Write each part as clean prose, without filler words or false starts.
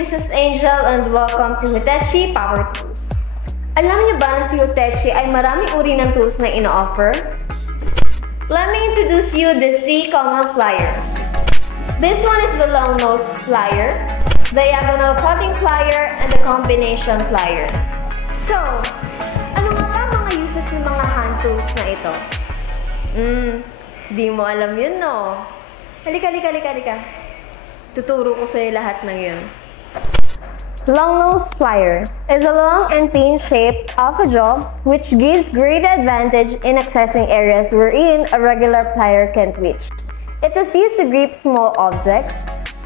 this is Angel and welcome to Hoteche Power Tools. Alam niyo ba na si Hoteche ay maraming uri ng tools na ino-offer? Let me introduce you the 3 common pliers. This one is the long nose plier, diagonal cutting plier, and the combination plier. So, ano nga ba mga uses ng mga hand tools na ito? Di mo alam yun, no? Halika. Tuturo ko sa'yo lahat ng yun. Long nose plier is a long and thin shape of a jaw which gives great advantage in accessing areas wherein a regular plier can't reach. It is used to grip small objects,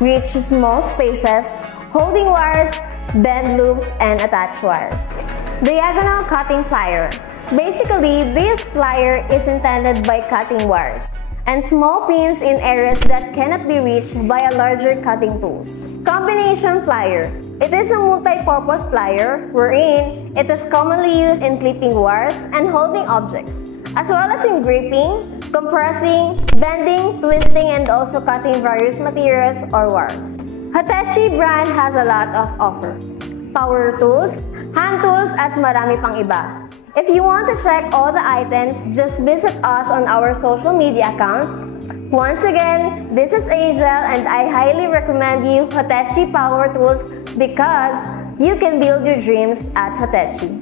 reach small spaces, holding wires, bend loops, and attach wires. Diagonal cutting plier. Basically, this plier is intended by cutting wires and small pins in areas that cannot be reached by larger cutting tools. Combination plier. It is a multi-purpose plier wherein it is commonly used in clipping wires and holding objects, as well as in gripping, compressing, bending, twisting, and also cutting various materials or wires. Hoteche brand has a lot of offer. Power tools, hand tools, at marami pang iba. If you want to check all the items, just visit us on our social media accounts. Once again, this is Angel and I highly recommend you Hoteche Power Tools because you can build your dreams at Hoteche.